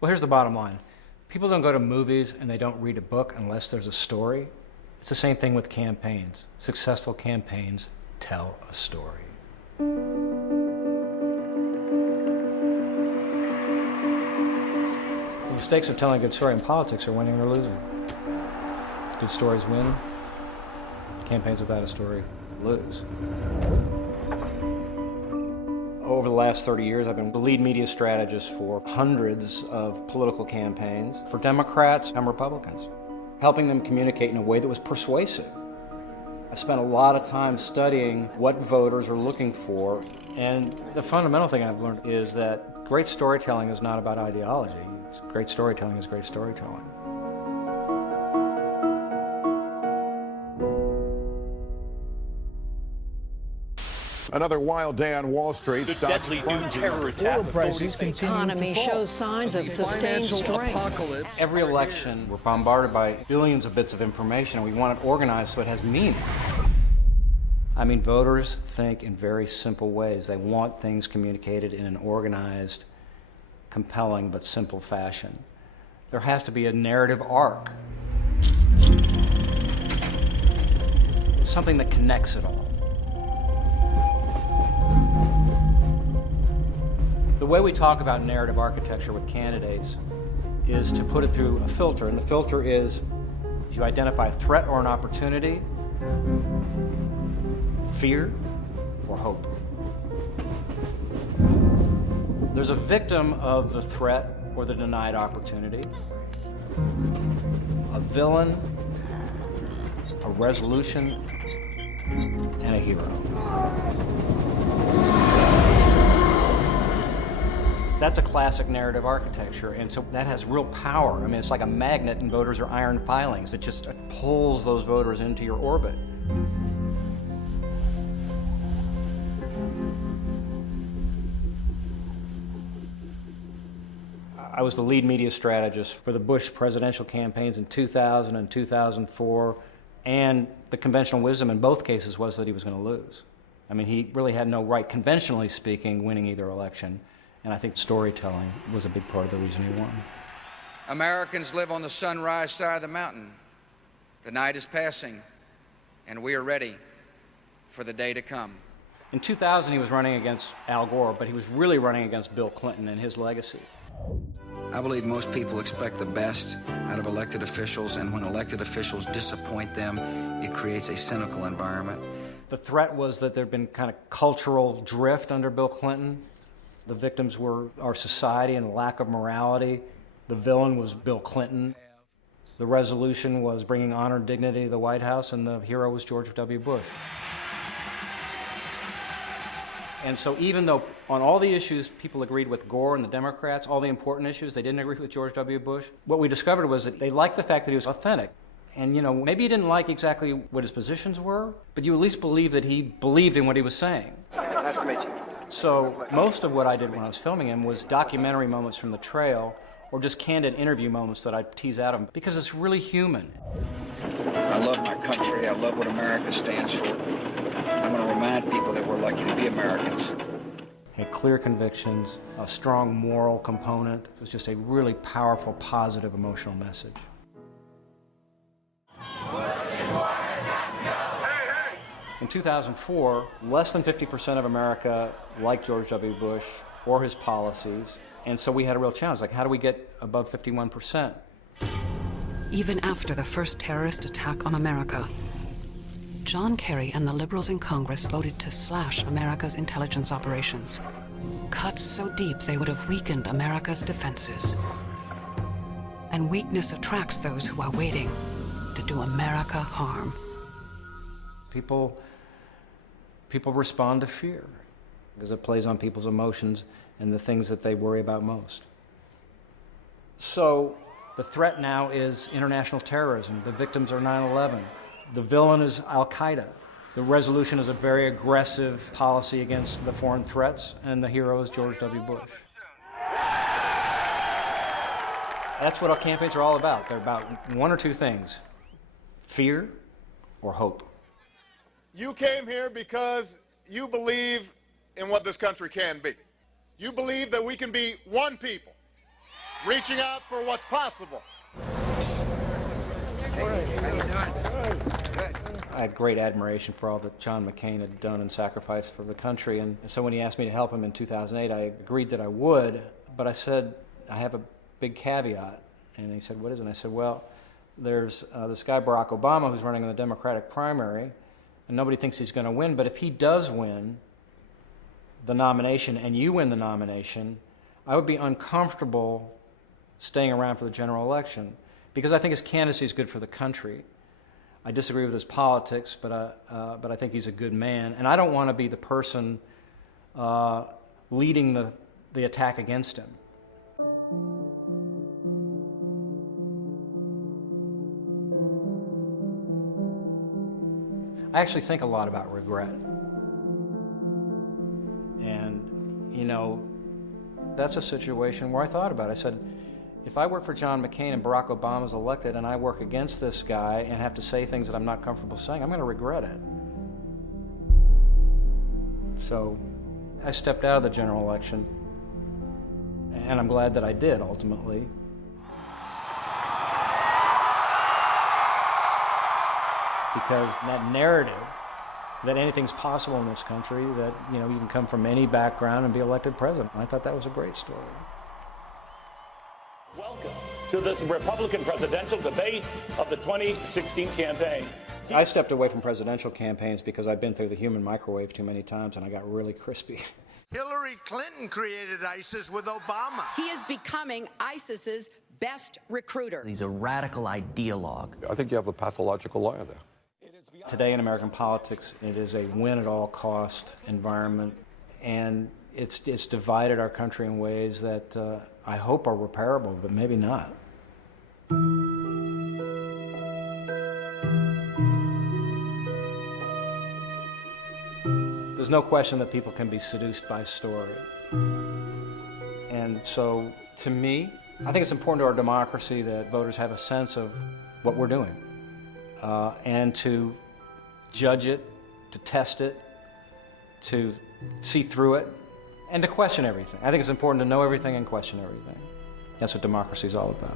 Well, here's the bottom line. People don't go to movies and they don't read a book unless there's a story. It's the same thing with campaigns. Successful campaigns tell a story. The stakes of telling a good story in politics are winning or losing. Good stories win. Campaigns without a story lose. Over the last 30 years, I've been the lead media strategist for hundreds of political campaigns. For Democrats and Republicans, helping them communicate in a way that was persuasive. I spent a lot of time studying what voters are looking for, and the fundamental thing I've learned is that great storytelling is not about ideology. Great storytelling is great storytelling. Another wild day on Wall Street. The deadly new terror attack. Oil prices continue economy to fall. shows signs of sustained strength. Apocalypse. Every election, we're bombarded by billions of bits of information, and we want it organized so it has meaning. I mean, voters think in very simple ways. They want things communicated in an organized, compelling, but simple fashion. There has to be a narrative arc. Something that connects it all. The way we talk about narrative architecture with candidates is to put it through a filter, and the filter is you identify a threat or an opportunity, fear or hope. There's a victim of the threat or the denied opportunity, a villain, a resolution, and a hero. That's a classic narrative architecture, and so that has real power. I mean, it's like a magnet, and voters are iron filings. It just pulls those voters into your orbit. I was the lead media strategist for the Bush presidential campaigns in 2000 and 2004, and the conventional wisdom in both cases was that he was going to lose. I mean, he really had no right, conventionally speaking, winning either election. And I think storytelling was a big part of the reason he won. Americans live on the sunrise side of the mountain. The night is passing, and we are ready for the day to come. In 2000, he was running against Al Gore, but he was really running against Bill Clinton and his legacy. I believe most people expect the best out of elected officials, and when elected officials disappoint them, it creates a cynical environment. The threat was that there had been kind of cultural drift under Bill Clinton. The victims were our society and the lack of morality. The villain was Bill Clinton. The resolution was bringing honor and dignity to the White House, and the hero was George W. Bush. And so even though on all the issues people agreed with Gore and the Democrats, all the important issues, they didn't agree with George W. Bush, what we discovered was that they liked the fact that he was authentic. And, you know, maybe you didn't like exactly what his positions were, but you at least believed that he believed in what he was saying. Nice to meet you. So most of what I did when I was filming him was documentary moments from the trail or just candid interview moments that I tease out of him because it's really human. I love my country. I love what America stands for. I'm going to remind people that we're lucky to be Americans. He had clear convictions, a strong moral component. It was just a really powerful, positive, emotional message. In 2004, less than 50% of America liked George W. Bush or his policies, and so we had a real challenge. Like, how do we get above 51%? Even after the first terrorist attack on America, John Kerry and the liberals in Congress voted to slash America's intelligence operations. Cuts so deep they would have weakened America's defenses. And weakness attracts those who are waiting to do America harm. People respond to fear because it plays on people's emotions and the things that they worry about most. So the threat now is international terrorism. The victims are 9/11. The villain is Al-Qaeda. The resolution is a very aggressive policy against the foreign threats, and the hero is George W. Bush. That's what our campaigns are all about. They're about one or two things: fear or hope. You came here because you believe in what this country can be. You believe that we can be one people reaching out for what's possible. I had great admiration for all that John McCain had done and sacrificed for the country, and so when he asked me to help him in 2008, I agreed that I would, but I said, I have a big caveat. And he said, what is it? And I said, well, there's this guy Barack Obama who's running in the Democratic primary, and nobody thinks he's going to win, but if he does win the nomination and you win the nomination, I would be uncomfortable staying around for the general election because I think his candidacy is good for the country. I disagree with his politics, but I think he's a good man, and I don't want to be the person leading the attack against him. I actually think a lot about regret. And, you know, that's a situation where I thought about it. I said, if I work for John McCain and Barack Obama's elected and I work against this guy and have to say things that I'm not comfortable saying, I'm going to regret it. So I stepped out of the general election, and I'm glad that I did ultimately. Because that narrative that anything's possible in this country, that you can come from any background and be elected president, I thought that was a great story. Welcome to this Republican presidential debate of the 2016 campaign. I stepped away from presidential campaigns because I've been through the human microwave too many times and I got really crispy. Hillary Clinton created ISIS with Obama. He is becoming ISIS's best recruiter. He's a radical ideologue. I think you have a pathological liar there. Today in American politics, it is a win-at-all-cost environment, and it's divided our country in ways that I hope are repairable, but maybe not. There's no question that people can be seduced by story. And so, to me, I think it's important to our democracy that voters have a sense of what we're doing, and to judge it, to test it, to see through it, and to question everything. I think it's important to know everything and question everything. That's what democracy is all about.